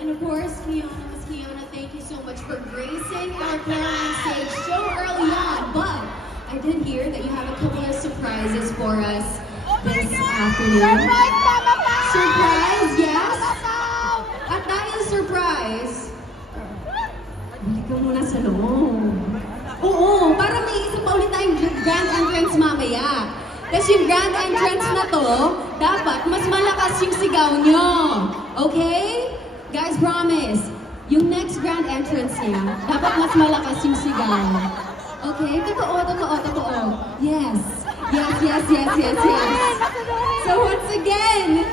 And of course, Kiana, Miss Kiana, thank you so much for gracing our Caroline stage so early on. But I did hear that you have a couple of surprises for us this afternoon. Surprise, yes? At dahil surprise, balik ka muna sa loob. Oo, para may isa pa ulit tayong grand entrance mamaya. Tapos yung grand entrance na to, dapat mas malakas yung sigaw nyo. Okay? Guys, promise. Yung next grand entrance niya, dapat mas malakas yung sigaw. Okay? Totoo, totoo, totoo. Yes. Yes, yes, yes, yes, yes. So once again,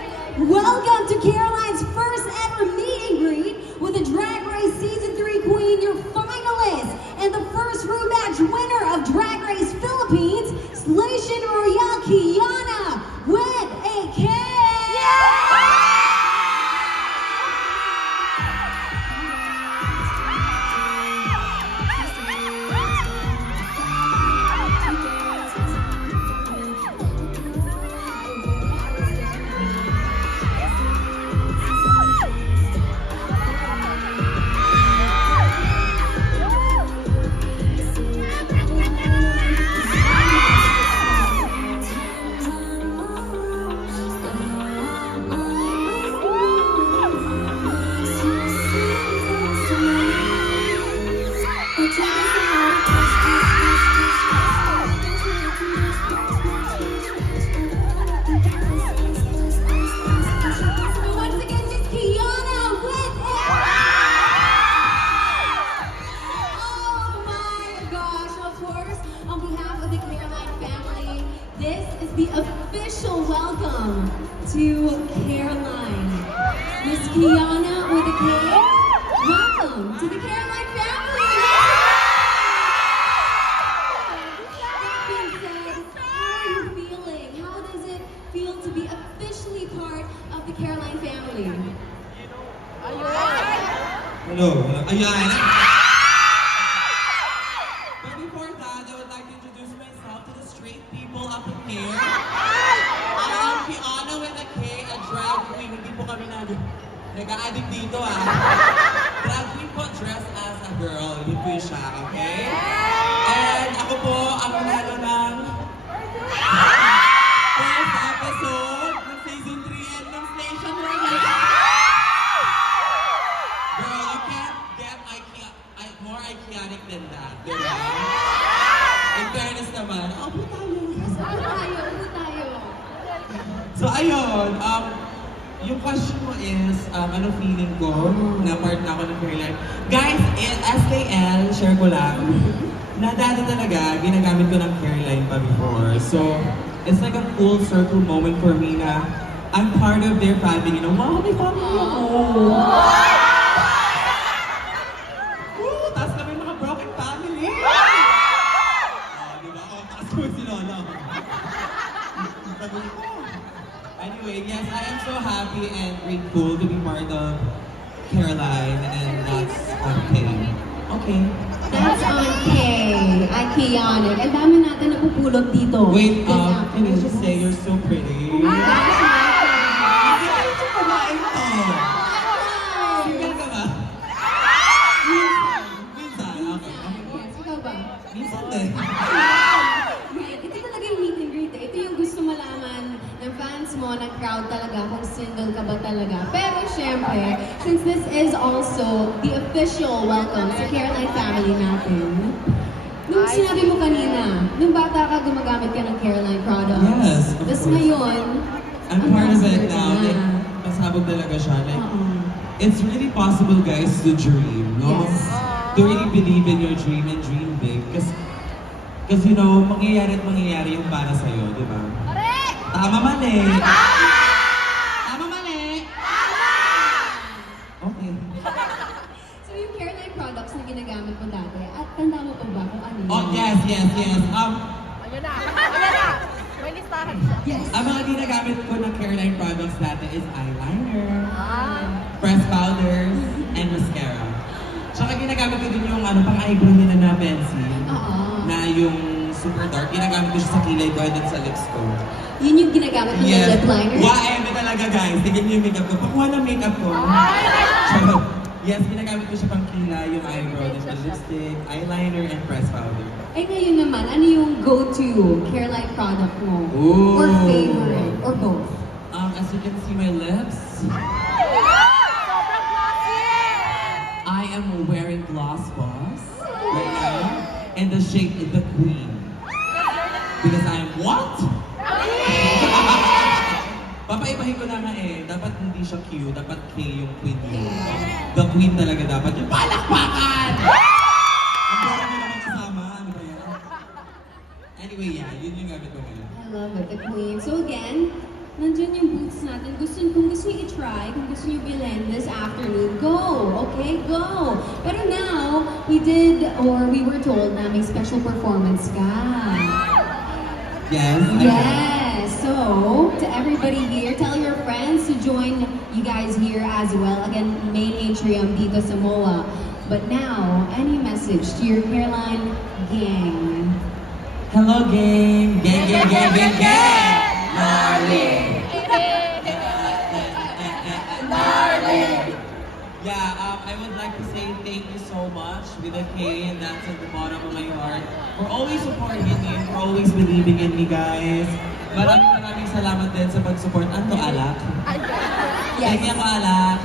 welcome to Caroline's first ever meet and greet with the Drag Race Season 3 Queen, your finalist, and the first rematch winner of Drag Race Philippines, Station Royale Kiana with a K! The official welcome to Caroline. Miss Kiana with a K, welcome to the Caroline family! That being said, how are you feeling? How does it feel to be officially part of the Caroline family? Hello, ayan. But before that, I would like to introduce myself to the straight people up in here. I am Kiana with a K, a drag queen. Hindi po kami nag-a-addict dito Drag queen po dressed as a girl. Yun po siya, okay? And ako po ang manalo ng first episode ng Season 3 and ng Station Royale. Girl, you can't get more iconic than that, diba? In fairness naman, po tayo. So ayun, yung question mo is, ano feeling ko na part na ako ng Caroline? Guys, SKL, share ko lang, na dati talaga, ginagamit ko ng Caroline pa before. So, it's like a full circle moment for me na I'm part of their family. You know, wow, may family ako! Tapos kami mga broken family! Diba? Tapos ko si Lola. Anyway, yes, I am so happy and grateful to be part of Caroline, and that's on K. Okay. That's on K. Ay, Kiana. Ang dami natin napupulot dito. Wait, can I just say you're so pretty? Hindi ko kumain to. Single ka ba? Minsan. Okay. Yes, ikaw ba? Minsan din. Ito talaga yung meet and greet. Ito yung gusto malaman ng fans mo, ng crowd talaga, kung single ka ba talaga. Pero syempre, since this is also the official welcome sa Caroline family natin, nung sinabi mo kanina, nung bata ka, gumagamit ka ng Caroline products. Yes, of Tapos course. ngayon, I'm part of it ambassador now. ka Like, na. pasabog talaga siya. Like, Oo. it's really possible, guys, to dream, no? Yes. To really believe in your dream and dream big. Because you know, mangyayari at mangyayari yung para sa'yo, di ba? Tama mali! Tama mali! Okay. So yung Caroline products na ginagamit mo dati, at tanda mo pa ba kung ano yun? Oh, yes, yes, yes. Ayun na! May listahan siya. Yes. Ang mga ginagamit ko ng Caroline products dati is eyeliner, press Ah. powders, and mascara. Tsaka ginagamit ko din yung pang eyebrow nila na pencil. Oo. Na yung super dark. Ginagamit ko siya sa kilay ko and sa lips ko. Yun yung ginagamit mo ng lip liner? Wow, talaga guys. Tignan niyo yung makeup ko. Pakuha ng makeup ko. Ay! Charot. Yes, ginagamit ko siya pang kilay, yung eyebrow, yung lipstick, eyeliner, and press powder. Eh ngayon naman, ano yung go-to Careline product mo? Ooh. Or favorite? Or both? As you can see my lips, Sobrang classy! I am wearing Gloss Boss right now, and the shade is the Queen. Because I am what? Papaibahin ko na nga eh. Dapat hindi siya Q, dapat K yung Queen mo. The Queen talaga dapat yung palakpakan! Ang boring mo naman kasama, ano ba yan? Anyway, yeah, yun yung gamit ko ngayon. I love it, the queen. So again, nandyan yung booths natin. Kung gusto nyo i-try, kung gusto nyo bilhin this afternoon, go! Okay, go! Pero now, we were told na may special performance ka. Yes? Yes! So, to everybody here, tell your friends to join you guys here as well. Again, main atrium dito sa MOA. But now, any message to your Careline gang? Hello, gang! Gang, gang, gang, gang, gang! Darling! Yeah, I would like to say thank you so much with a K, and that's at the bottom of my heart. We're always supporting you, we're always believing in me, guys. Maraming salamat din sa pag-support. Ano, alak? Yes. Thank you, alak.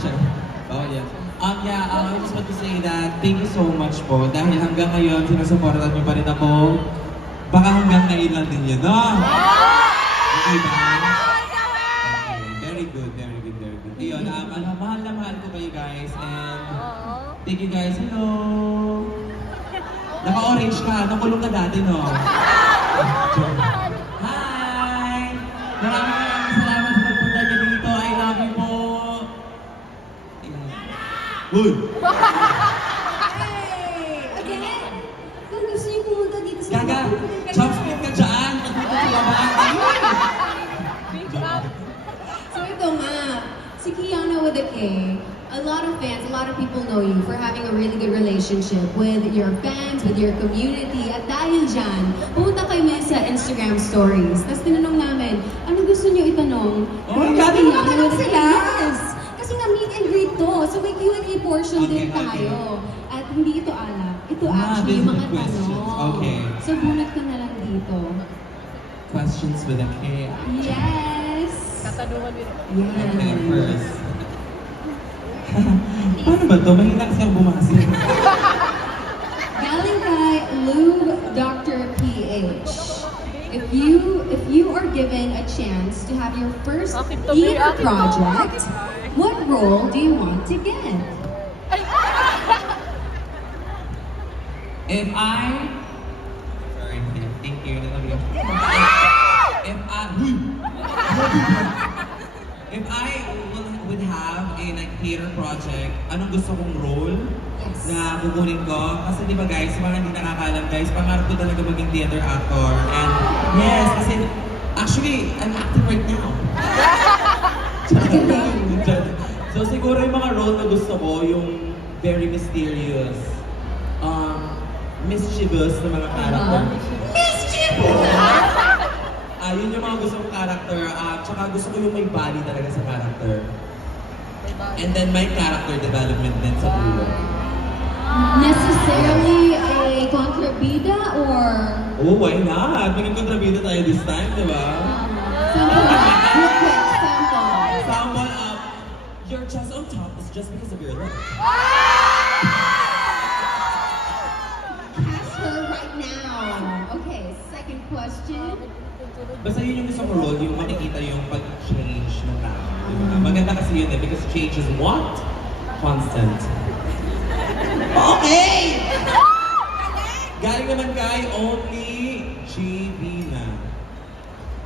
Oh, yeah. I just want to say that thank you so much po. Dahil hanggang ngayon, sinusuportan niyo pa rin ako. Baka hanggang ngayon lang din yun, no? Okay ba? Okay, very good, very good, very good. Ayun, mahal na mahal ko kayo guys. And thank you guys. Hello! Naka-orange ka. Nakulong ka dati, no? Hi! Maraming salamat sa pagpunta niyo dito. I love you po. Uy! Hey! Again, kung gusto niyo pumunta dito sa Gaga! Chopstick ka dyan! Pagpunta sa labang! So ito nga, si Kiana with a K, a lot of fans, a lot of people know you for having a really good relationship with your fans, with your community. At dahil dyan, pumunta kayo ngayon sa Instagram stories. Tapos tinanong namin, ano gusto niyo itanong? Oh my God, ano ba tanong with a K? sila? Yes! Kasi nga meet and greet to. So may Q&A portion Okay, din tayo. At hindi ito alak. Ito actually these are mga the questions. tanong. Okay. So bunot ka na lang dito. Questions with a K. Yes! Katanungan din. Okay, Yes. first. Paano ba to? Mahina kasi ako bumasa. Galing kay Lube Dr. PH. If you are given a chance to have your first theater project, what role do you want to get? If I... Sorry, thank you. I love you. If I would have a like theater project, anong gusto kong role Yes. na kukunin ko? Kasi di ba guys, mga hindi nakakalam guys, pangarap ko talaga maging theater actor. And yes, kasi actually, I'm acting right now. So siguro yung mga role na gusto ko, yung very mysterious, mischievous na mga character. Mischievous! Yun yung mga gusto kong character. Tsaka gusto ko yung may body talaga sa character. And then may character development din sa dulo. Necessarily a contrabida or Oh, why not? Maging kontrabida tayo this time, di ba? sample? Real quick, sample. Someone your chest on top is just because of your lip. Cast her right now. Okay, second question. Basta yun yung gusto ko role, yung makikita yung pag-change ng tao. Diba? Maganda kasi yun eh, because change is what? Constant. Okay! Galing naman kay only GB na.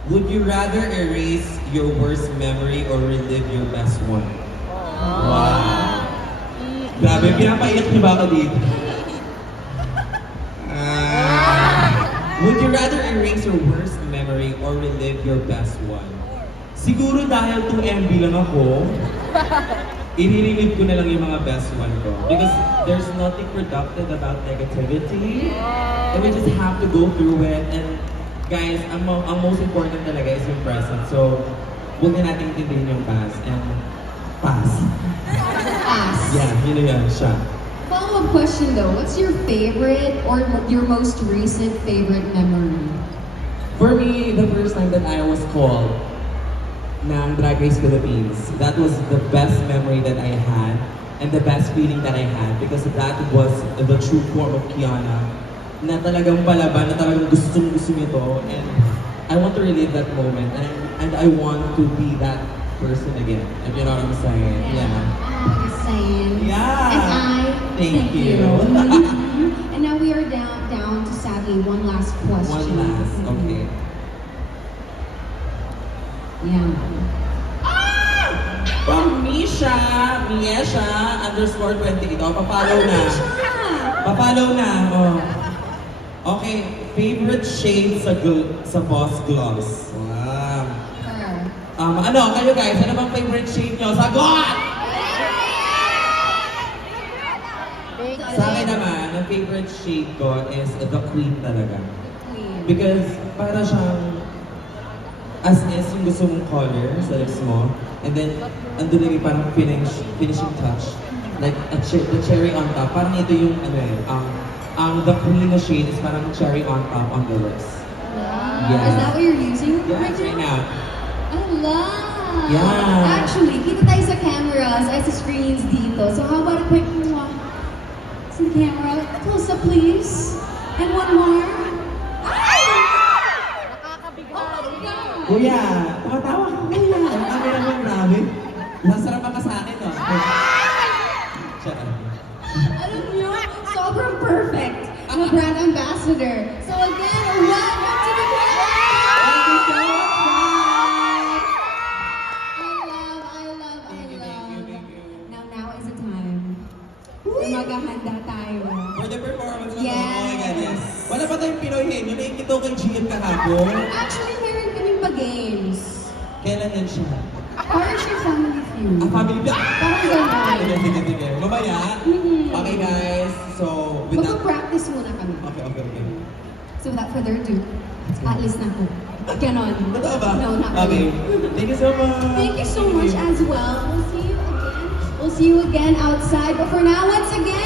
Would you rather erase your worst memory or relive your best one? Wow! Grabe, pinapaiyak niyo ba ako dito? Would you rather erase your worst memory or relive your best one? Siguro dahil 2 MB lang ako, i-relive ko na lang yung mga best one ko. Because there's nothing productive about negativity. And we just have to go through it. And guys, ang most important talaga is yung present. So, huwag na natin intindihin yung past. And pass. Pass. Yeah, yun na yan siya. Follow-up question though, what's your favorite or your most recent favorite memory? For me, the first time that I was called ng Drag Race Philippines, that was the best memory that I had and the best feeling that I had because that was the true form of Kiana na talagang palaban, na talagang gustong-gusto niya to, and I want to relive that moment and I want to be that person again, if you know what I'm saying. Yeah. Just saying. Yeah. And I Thank you. And now we are down to sadly one last question. One last, okay. Yeah. From Miesha _28. Oh, papalaw na. Papalaw na. Oh. Okay, favorite shade sa Boss Gloss. Wow. Her. Ano, kayo guys, ano bang favorite shade nyo? Sagot! Sa akin naman, ang favorite shade ko is the Queen talaga. Queen. Because para siyang as is yung gusto mong color sa lips mo, and then andun lang yung parang finishing touch. Like the cherry on top. Parang ito yung the Queen na shade is parang cherry on top on the lips. Wow. Yeah. Is that what you're using Yeah, right right now? now. I love. Yeah. Actually, kita tayo sa cameras ay sa screens dito. So how about a quick mwah? Sa camera. Close up please. And one more. Ay! Nakakabigat. Oh my God. Kuya, tumatawa ka kuya. Ang kami naman grabe. Nasarap ka sa akin, no? Alam niyo, sobrang perfect na brand ambassador. So again, welcome to the brand! Thank you so much, guys! I love. Thank you. Now is the time. Maghahanda tayo. For the performance na to, Yes. oh my God, yes. Wala pa tayong Pinoy hen. Yung nakikita ko kay GM kahapon. Actually, meron kaming pa-games. Kailan yan siya? Orange your family feud. Family ba? Parang gano'n. Sige. Mamaya. Mhm. Okay, guys. So, with that... Magpa-practice muna kami. Okay. So without further ado, alis na ko. Ganon. Totoo ba? No, not Okay. really. Thank you so much. Thank you so much as well. We'll see you again outside. But for now, once again,